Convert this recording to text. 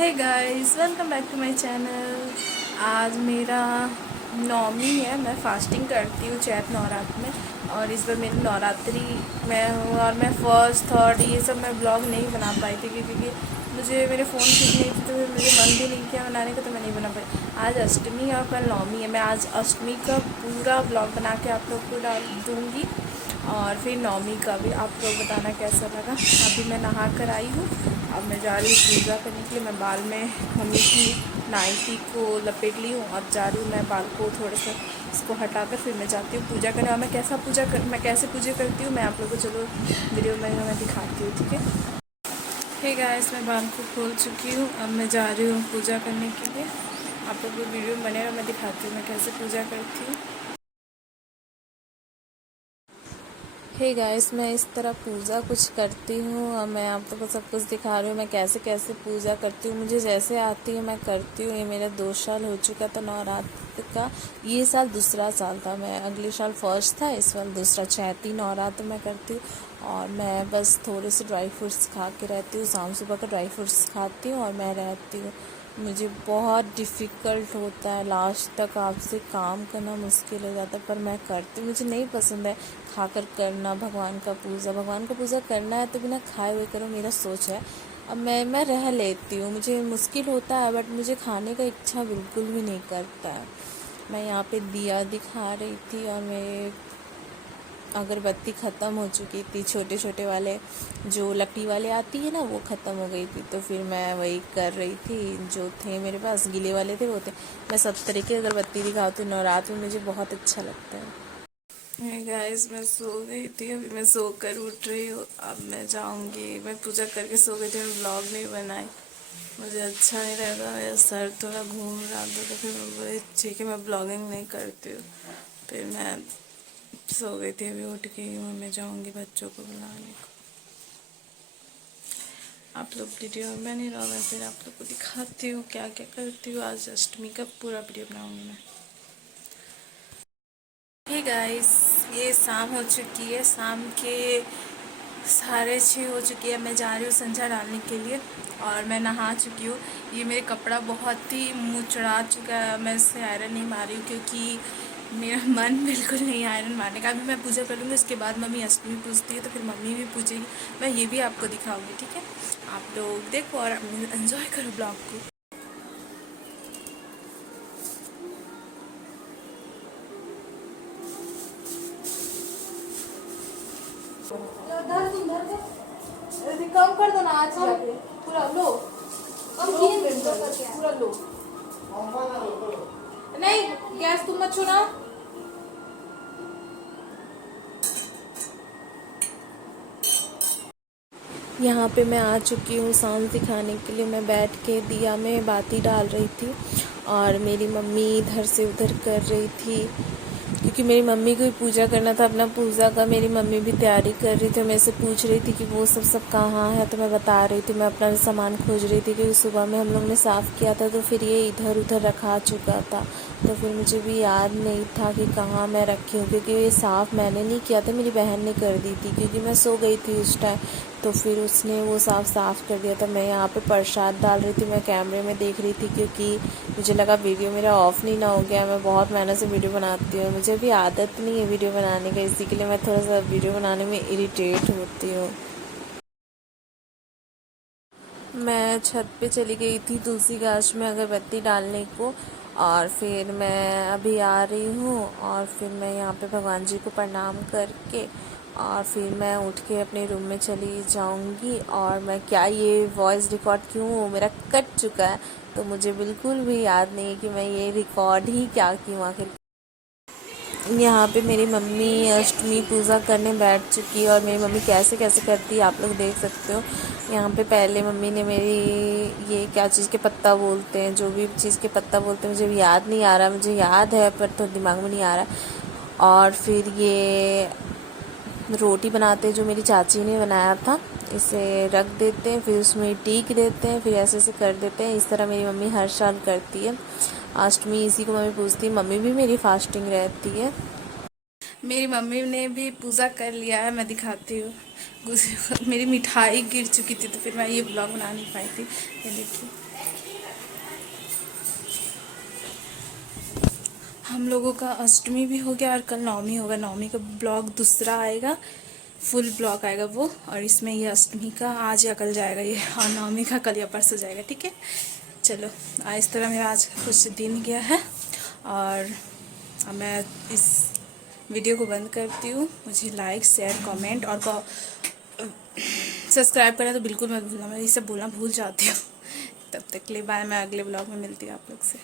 Hey guys, welcome back to my channel. आज मेरा नौमी है। मैं फास्टिंग करती हूँ चैत नवरात्र में, और इस बार मेरी नवरात्रि में हूँ और मैं फर्स्ट थर्ड ये सब मैं ब्लॉग नहीं बना पाई थी क्योंकि मुझे मेरे फ़ोन ठीक नहीं थी, तो फिर मुझे मन भी नहीं किया बनाने का, तो मैं नहीं बना पाई। आज अष्टमी और कल नौमी है। मैं आज अष्टमी का पूरा ब्लॉग बना के आप लोग को डाल दूँगी और फिर नौमी का भी आप लोग बताना कैसा लगा। अभी मैं नहा कर आई हूँ, अब मैं जा रही हूँ पूजा करने के लिए। मैं बाल में मम्मी की नाइटी को लपेट ली हूँ, अब जा रही हूँ मैं बाल को थोड़ा सा इसको हटाकर फिर मैं जाती हूँ पूजा करने। और मैं कैसे पूजा करती हूँ मैं आप लोगों को चलो वीडियो में मैं दिखाती हूँ, ठीक है। हे गाइस, मैं बाल को खोल चुकी हूँ, अब मैं जा रही हूँ पूजा करने के लिए। आप लोग को वीडियो बनेगा, मैं दिखाती हूँ मैं कैसे पूजा करती हूँ। हे गाइस, मैं इस तरह पूजा कुछ करती हूँ और मैं आप लोगों को सब कुछ दिखा रही हूँ मैं कैसे कैसे पूजा करती हूँ। मुझे जैसे आती है मैं करती हूँ। ये मेरा 2 साल हो चुका था नवरात्र का। ये साल दूसरा साल था, मैं अगले साल फर्स्ट था, इस साल दूसरा चैती नवरात्र मैं करती हूँ। और मैं बस थोड़े से ड्राई फ्रूट्स खा के रहती हूँ, शाम सुबह का ड्राई फ्रूट्स खाती हूँ और मैं रहती हूँ। मुझे बहुत डिफ़िकल्ट होता है, लास्ट तक आपसे काम करना मुश्किल हो जाता है, पर मैं करती हूँ। मुझे नहीं पसंद है खाकर करना भगवान का पूजा करना है तो बिना खाए हुए करो, मेरा सोच है। अब मैं रह लेती हूँ, मुझे मुश्किल होता है बट मुझे खाने का इच्छा बिल्कुल भी नहीं करता है। मैं यहाँ पे दिया दिखा रही थी और मेरे अगरबत्ती ख़त्म हो चुकी थी, छोटे छोटे वाले जो लकड़ी वाले आती है ना वो ख़त्म हो गई थी, तो फिर मैं वही कर रही थी। जो थे मेरे पास गीले वाले थे वो थे। मैं सब तरह की अगरबत्ती दिखाती हूँ, नवरात्र में मुझे बहुत अच्छा लगता है। गाइस, मैं सो गई थी, अभी मैं सो कर उठ रही हूँ। अब मैं जाऊँगी, मैं पूजा करके सो गई थी, मैं ब्लॉग नहीं बनाई, मुझे अच्छा नहीं लगा, मेरा सर थोड़ा घूम रहा था, तो फिर मैं बोली ठीक है मैं ब्लॉगिंग नहीं करती हूँ। फिर मैं सो गई थी, अभी उठ गई हूँ, मैं जाऊँगी बच्चों को बुलाने को। आप लोग वीडियो में बने रहो, मैं फिर आप लोग को दिखाती हूँ क्या क्या करती हूँ। आज अष्टमी का पूरा वीडियो बनाऊँगी मैं। हे गाइस, ये शाम हो चुकी है, शाम के 6:30 हो चुकी है। मैं जा रही हूँ संझा डालने के लिए और मैं नहा चुकी हूँ। ये मेरे कपड़ा बहुत ही मुँह चढ़ा चुका है, मैं इससे आयरन नहीं मारी हूँ क्योंकि मेरा मन बिल्कुल नहीं आयरन मारने का। अभी मैं पूजा कर लूँगी, उसके बाद मम्मी अष्टमी पूजती है तो फिर मम्मी भी पूजेगी, मैं ये भी आपको दिखाऊँगी, ठीक है। आप लोग देखो और एंजॉय करो ब्लॉग को। कम कर दो ना आज जाके पूरा लो, पूरा लो। नहीं, गैस तुम मत छूना। यहाँ पे मैं आ चुकी हूँ सांझ दिखाने के लिए। मैं बैठ के दिया में बाती डाल रही थी और मेरी मम्मी इधर से उधर कर रही थी क्योंकि मेरी मम्मी को भी पूजा करना था अपना पूजा का। मेरी मम्मी भी तैयारी कर रही थी, मेरे से पूछ रही थी कि वो सब कहाँ है, तो मैं बता रही थी। मैं अपना सामान खोज रही थी क्योंकि सुबह में हम लोग ने साफ़ किया था तो फिर ये इधर उधर रखा चुका था, तो फिर मुझे भी याद नहीं था कि कहाँ मैं रखी हूँ क्योंकि ये साफ़ मैंने नहीं किया था, मेरी बहन ने कर दी थी क्योंकि मैं सो गई थी उस टाइम, तो फिर उसने वो साफ़ कर दिया था। मैं यहाँ पे प्रसाद डाल रही थी, मैं कैमरे में देख रही थी क्योंकि मुझे लगा वीडियो मेरा ऑफ़ नहीं ना हो गया। मैं बहुत मेहनत से वीडियो बनाती हूँ, मुझे भी आदत नहीं है वीडियो बनाने का, इसी के लिए मैं थोड़ा सा वीडियो बनाने में इरिटेट होती हूँ। मैं छत पे चली गई थी तुलसी गाछ में अगरबत्ती डालने को, और फिर मैं अभी आ रही हूँ और फिर मैं यहाँ पे भगवान जी को प्रणाम करके और फिर मैं उठ के अपने रूम में चली जाऊँगी। और मैं क्या ये वॉइस रिकॉर्ड क्यों मेरा कट चुका है, तो मुझे बिल्कुल भी याद नहीं है कि मैं ये रिकॉर्ड ही क्या क्यों आखिर। यहाँ पे मेरी मम्मी अष्टमी पूजा करने बैठ चुकी है और मेरी मम्मी कैसे कैसे करती है आप लोग देख सकते हो। यहाँ पे पहले मम्मी ने मेरी ये क्या चीज़ के पत्ता बोलते हैं, जो भी चीज़ के पत्ता बोलते हैं मुझे भी याद नहीं आ रहा, मुझे याद है पर तो दिमाग में नहीं आ रहा। और फिर ये रोटी बनाते हैं जो मेरी चाची ने बनाया था, इसे रख देते हैं, फिर उसमें टीक देते हैं, फिर ऐसे ऐसे कर देते हैं। इस तरह मेरी मम्मी हर साल करती है अष्टमी, इसी को मम्मी पूछती है। मम्मी भी मेरी फास्टिंग रहती है। मेरी मम्मी ने भी पूजा कर लिया है, मैं दिखाती हूँ। मेरी मिठाई गिर चुकी थी तो फिर मैं ये ब्लॉग बना नहीं पाई थी। ये देखिए हम लोगों का अष्टमी भी हो गया और कल नवमी होगा। नवमी का ब्लॉग दूसरा आएगा, फुल ब्लॉग आएगा वो, और इसमें ये अष्टमी का आज या कल जाएगा ये, और नवमी का कल या परसों जाएगा। ठीक है, चलो इस तरह मेरा आज कुछ दिन गया है, और अब मैं इस वीडियो को बंद करती हूँ। मुझे लाइक, शेयर, कमेंट और सब्सक्राइब करना तो बिल्कुल मत भूलना, मैं ये सब बोलना भूल जाती हूँ। तब तक के लिए बाय, मैं अगले ब्लॉग में मिलती हूँ आप लोग से।